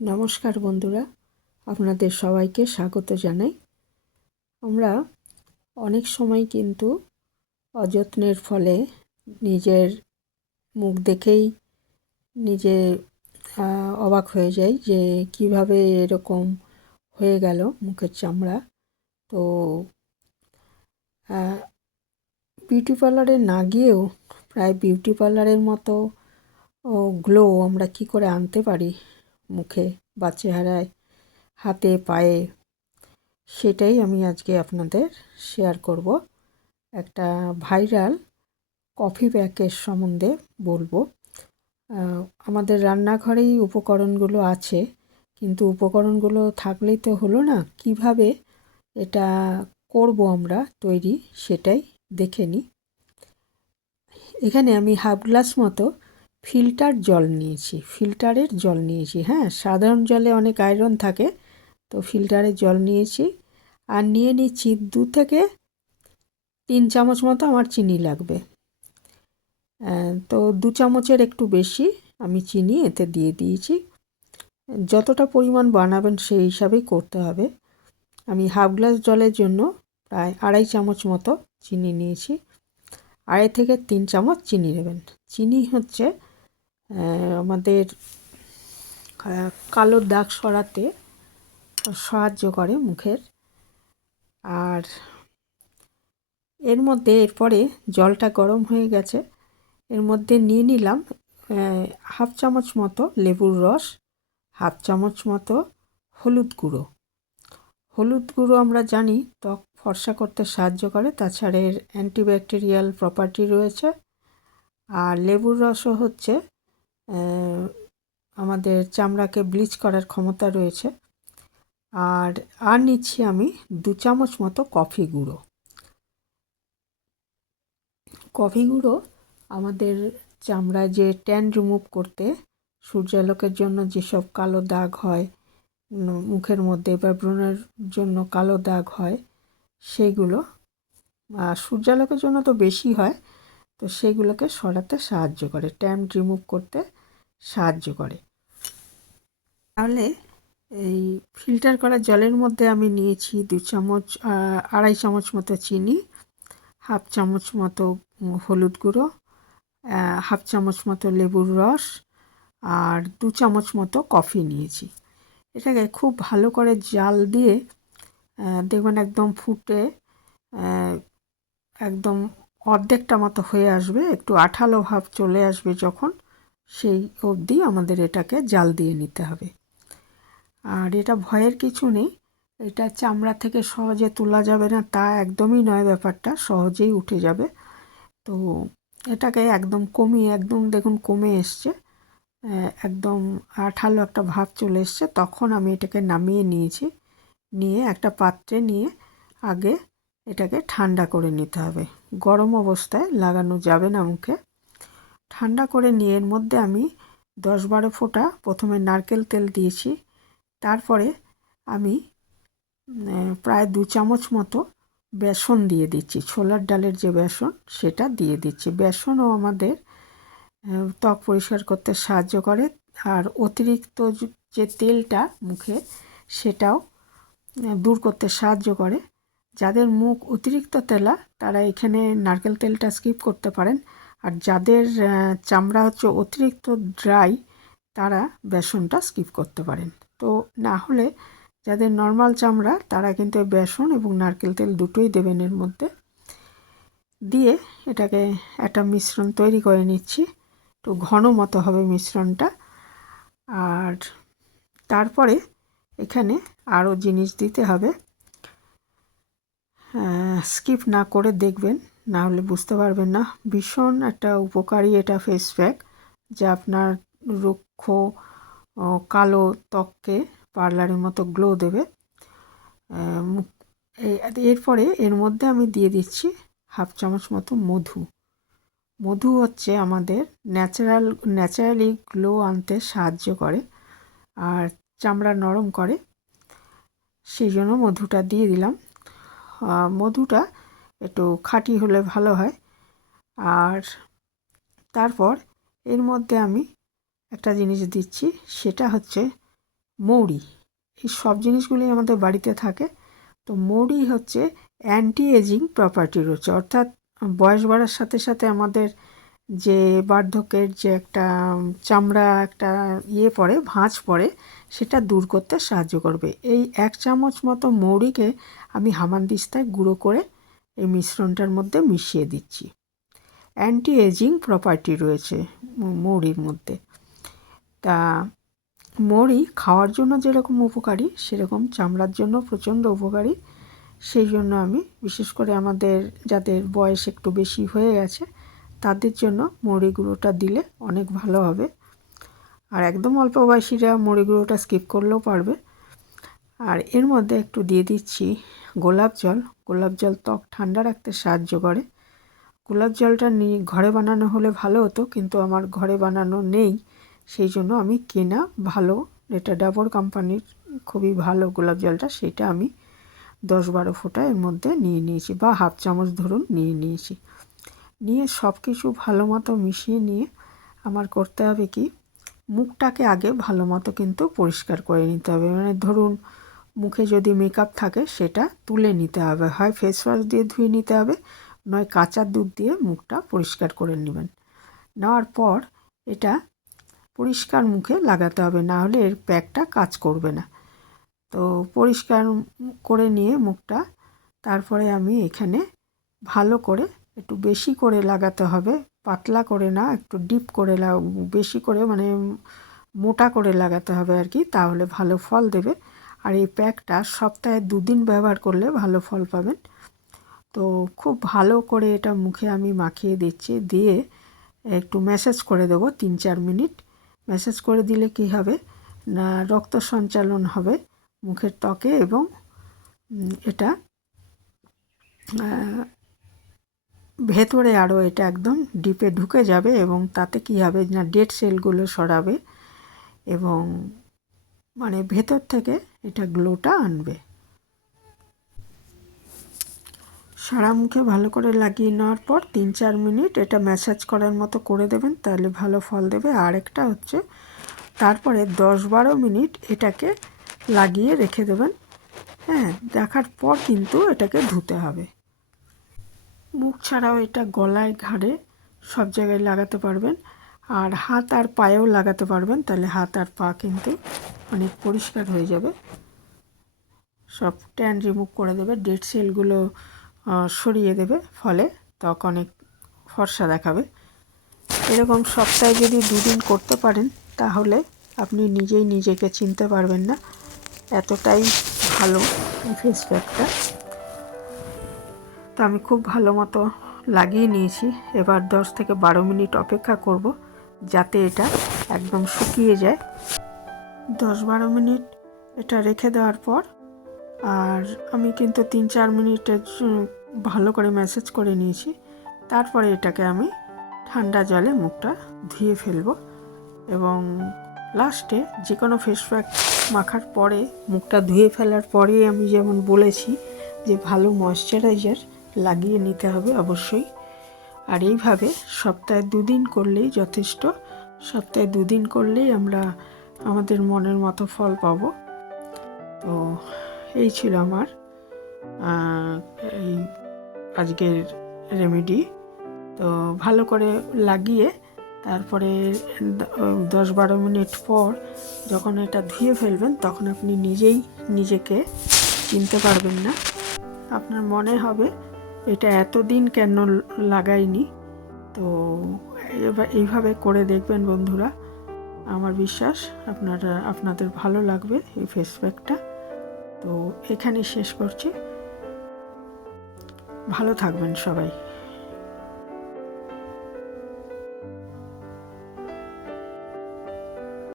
নমস্কার বন্ধুরা, আপনাদের সবাইকে স্বাগত জানাই। আমরা অনেক সময় কিন্তু অযত্নের ফলে নিজের মুখ দেখেই নিজে অবাক হয়ে যাই যে কিভাবে এরকম হয়ে গেল মুখের চামড়া। তো বিউটি পার্লারে না গিয়েও প্রায় বিউটি পার্লারের মতো গ্লো আমরা কি করে আনতে পারি মুখে বা চেহারায়, হাতে, পায়ে, সেটাই আমি আজকে আপনাদের শেয়ার করব। একটা ভাইরাল কফি প্যাকের সম্বন্ধে বলবো। আমাদের রান্নাঘরেই উপকরণগুলো আছে, কিন্তু উপকরণগুলো থাকলেই তো হলো না, কিভাবে এটা করব আমরা তৈরি সেটাই দেখে নিই। এখানে আমি হাফ গ্লাস মতো ফিল্টার জল নিয়েছি, ফিল্টারের জল নিয়েছি। হ্যাঁ, সাধারণ জলে অনেক আয়রন থাকে, তো ফিল্টারের জল নিয়েছি। আর নিয়ে নিচ্ছি 2 থেকে 3 চামচ মতো আমার চিনি লাগবে। তো 2 চামচের একটু বেশি আমি চিনি এতে দিয়ে দিয়েছি। যতটা পরিমাণ বানাবেন সেই হিসাবেই করতে হবে। আমি হাফ গ্লাস জলের জন্য প্রায় 2.5 চামচ মতো চিনি নিয়েছি। 2.5 থেকে 3 চামচ চিনি নেবেন। চিনি হচ্ছে আমাদের কালো দাগ সরাতে সাহায্য করে মুখের। আর এরপরে জলটা গরম হয়ে গেছে, এর মধ্যে নিয়ে নিলাম হাফ চামচ মতো লেবুর রস, হাফ চামচ মতো হলুদ গুঁড়ো। হলুদ গুঁড়ো আমরা জানি ত্বক ফর্সা করতে সাহায্য করে, তাছাড়া এর অ্যান্টিব্যাকটেরিয়াল প্রপার্টি রয়েছে। আর লেবুর রসও হচ্ছে আমাদের চামড়াকে ব্লিচ করার ক্ষমতা রয়েছে। আর নিচ্ছি আমি 2 চামচ মতো কফি গুঁড়ো। কফি গুঁড়ো আমাদের চামড়ায় যে ট্যান রিমুভ করতে, সূর্যালোকের জন্য যেসব কালো দাগ হয় মুখের মধ্যে বা ব্রণের জন্য কালো দাগ হয় সেইগুলো, সূর্যালোকের জন্য তো বেশি হয়, তো সেগুলোকে সরাতে সাহায্য করে, ট্যান রিমুভ করতে সাহায্য করে। তাহলে এই ফিল্টার করা জলের মধ্যে আমি নিয়েছি 2 চামচ, 2.5 চামচ মতো চিনি, হাফ চামচ মতো হলুদ গুঁড়ো, হাফ চামচ মতো লেবুর রস, আর 2 চামচ মতো কফি নিয়েছি। এটাকে খুব ভালো করে জাল দিয়ে দেখবেন একদম ফুটে একদম অর্ধেকটা মতো হয়ে আসবে, একটু আঠালো ভাব চলে আসবে যখন, সেই অবধি আমাদের এটাকে জাল দিয়ে নিতে হবে। আর এটা ভয়ের কিছু নেই, এটা চামড়া থেকে সহজে তোলা যাবে না তা একদমই নয়, ব্যাপারটা সহজেই উঠে যাবে। তো এটাকে একদম কমিয়ে, একদম দেখুন কমে এসছে, একদম আঠালো একটা ভাব চলে এসছে, তখন আমি এটাকে নামিয়ে নিয়েছি। নিয়ে একটা পাত্রে নিয়ে আগে এটাকে ঠান্ডা করে নিতে হবে, গরম অবস্থায় লাগানো যাবে না মুখে। ঠান্ডা করে নিয়ে এর মধ্যে আমি 10-12 ফোঁটা প্রথমে নারকেল তেল দিয়েছি। তারপরে আমি প্রায় 2 চামচ মতো বেসন দিয়ে দিচ্ছি, ছোলার ডালের যে বেসন সেটা দিয়ে দিচ্ছি। বেসনও আমাদের ত্বক পরিষ্কার করতে সাহায্য করে, আর অতিরিক্ত যে তেলটা মুখে সেটাও দূর করতে সাহায্য করে। যাদের মুখ অতিরিক্ত তেলা তারা এখানে নারকেল তেলটা স্কিপ করতে পারেন, আর যাদের চামড়া হচ্ছে অতিরিক্ত ড্রাই তারা বেসনটা স্কিপ করতে পারেন। তো না হলে যাদের নর্মাল চামড়া তারা কিন্তু বেসন এবং নারকেল তেল দুটোই দেবেন এর মধ্যে। দিয়ে এটাকে একটা মিশ্রণ তৈরি করে নিচ্ছি, একটু ঘন মতো হবে মিশ্রণটা। আর তারপরে এখানে আরও জিনিস দিতে হবে, স্কিপ না করে দেখবেন, না হলে বুঝতে পারবেন না। ভীষণ একটা উপকারী এটা ফেস প্যাক, যা আপনার রুক্ষ কালো ত্বককে পার্লারের মতো গ্লো দেবে। এরপরে এর মধ্যে আমি দিয়ে দিচ্ছি হাফ চামচ মতো মধু। মধু হচ্ছে আমাদের ন্যাচারালি গ্লো আনতে সাহায্য করে আর চামড়া নরম করে, সেই জন্য মধুটা দিয়ে দিলাম। মধুটা একটু খাঁটি হলে ভালো হয়। আর তারপর এর মধ্যে আমি একটা জিনিস দিচ্ছি, সেটা হচ্ছে মৌরি, এই সব জিনিসগুলি আমাদের বাড়িতে থাকে। তো মৌরি হচ্ছে অ্যান্টি এজিং প্রপার্টি রয়েছে, অর্থাৎ বয়স বাড়ার সাথে সাথে আমাদের যে বার্ধক্যের যে একটা চামড়া একটা পড়ে, ভাঁজ পড়ে, সেটা দূর করতে সাহায্য করবে। এই 1 চামচ মতো মৌরিকে আমি হামানদিস্তায় গুঁড়ো করে এই মিশ্রণটার মধ্যে মিশিয়ে দিচ্ছি। অ্যান্টি এজিং প্রপার্টি রয়েছে মৌরির মধ্যে। তা মৌরি খাওয়ার জন্য যেরকম উপকারী, সেরকম চামড়ার জন্য প্রচণ্ড উপকারী। সেই জন্য আমি বিশেষ করে আমাদের যাদের বয়স একটু বেশি হয়ে গেছে তাদের জন্য মৌরি গুঁড়োটা দিলে অনেক ভালো হবে। আর একদম অল্প বয়সীরা মৌরি গুঁড়োটা স্কিপ করলেও পারবে। আর এর মধ্যে একটু দিয়ে দিচ্ছি গোলাপ জল। গোলাপ জল ত্বক ঠান্ডা রাখতে সাহায্য করে। গোলাপ জলটা ঘরে বানানো হলে ভালো হতো, কিন্তু আমার ঘরে বানানো নেই, সেই জন্য আমি কেনা ভালো, এটা ডাবর কোম্পানির খুবই ভালো গোলাপ জলটা, সেটা আমি 10-12 ফোঁটা এর মধ্যে নিয়ে নিয়েছি, বা হাফ চামচ ধরুন নিয়ে নিয়েছি। নিয়ে সব কিছু ভালো মতো মিশিয়ে নিয়ে আমার করতে হবে কি, মুখটাকে আগে ভালো মতো কিন্তু পরিষ্কার করে নিতে হবে। মানে ধরুন মুখে যদি মেকআপ থাকে সেটা তুলে নিতে হবে, হয় ফেস ওয়াশ দিয়ে ধুয়ে নিতে হবে, নয় কাঁচা দুধ দিয়ে মুখটা পরিষ্কার করে নেবেন। নেওয়ার পর এটা পরিষ্কার মুখে লাগাতে হবে, না হলে এর প্যাকটা কাজ করবে না। তো পরিষ্কার করে নিয়ে মুখটা, তারপরে আমি এখানে ভালো করে একটু বেশি করে লাগাতে হবে, পাতলা করে না, একটু ডিপ করে বেশি করে, মানে মোটা করে লাগাতে হবে আর কি, তাহলে ভালো ফল দেবে। আর এই প্যাকটা সপ্তাহে 2 দিন ব্যবহার করলে ভালো ফল পাবেন। তো খুব ভালো করে এটা মুখে আমি মাখিয়ে দিচ্ছি, দিয়ে একটু ম্যাসাজ করে দেবো 3-4 মিনিট। ম্যাসাজ করে দিলে কি হবে না, রক্ত সঞ্চালন হবে মুখের ত্বকে, এবং এটা ভেতরে আরও এটা একদম ডিপে ঢুকে যাবে, এবং তাতে কি হবে না, ডেড সেলগুলো সরাবে, এবং মানে ভেতর থেকে এটা গ্লোটা আনবে। সারা মুখে ভালো করে লাগিয়ে নেওয়ার পর 3-4 মিনিট এটা ম্যাসাজ করার মতো করে দেবেন, তাহলে ভালো ফল দেবে। আর একটা হচ্ছে, তারপরে 10-12 মিনিট এটাকে লাগিয়ে রেখে দেবেন। হ্যাঁ, দেখার পর কিন্তু এটাকে ধুতে হবে। মুখ ছাড়াও এটা গলায়, ঘাড়ে সব জায়গায় লাগাতে পারবেন, আর হাত আর পায়েও লাগাতে পারবেন, তাহলে হাত আর পা কিন্তু অনেক পরিষ্কার হয়ে যাবে, সব ট্যান রিমুভ করে দেবে, ডেড সেলগুলো সরিয়ে দেবে, ফলে ত্বক অনেক ফর্সা দেখাবে। এরকম সপ্তাহে যদি 2 দিন করতে পারেন, তাহলে আপনি নিজেই নিজেকে চিনতে পারবেন না, এতটাই ভালো ফেস প্যাকটা। তো আমি খুব ভালো মতো লাগিয়ে নিয়েছি। এবার 10-12 মিনিট অপেক্ষা করব যাতে এটা একদম শুকিয়ে যায়। 10-12 মিনিট এটা রেখে দেওয়ার পর, আর আমি কিন্তু 3-4 মিনিটের ভালো করে ম্যাসাজ করে নিয়েছি, তারপরে এটাকে আমি ঠান্ডা জলে মুখটা ধুয়ে ফেলবো। এবং লাস্টে যে কোনো ফেস প্যাক মাখার পরে, মুখটা ধুয়ে ফেলার পরে আমি যেমন বলেছি যে ভালো ময়শ্চারাইজার লাগিয়ে নিতে হবে অবশ্যই। আর এইভাবে সপ্তাহে 2 দিন করলেই যথেষ্ট। সপ্তাহে 2 দিন করলেই আমরা আমাদের মনের মতো ফল পাব। তো এই ছিল আমার এই আজকের রেমেডি। তো ভালো করে লাগিয়ে তারপরে 10-12 মিনিট পর যখন এটা ধুয়ে ফেলবেন, তখন আপনি নিজেই নিজেকে চিনতে পারবেন না। আপনার মনে হবে এটা এতদিন কেন লাগাইনি। তো এইভাবে করে দেখবেন বন্ধুরা, আমার বিশ্বাস আপনাদের ভালো লাগবে এই ফেস প্যাকটা। তো এখানে শেষ করছি, ভালো থাকবেন সবাই।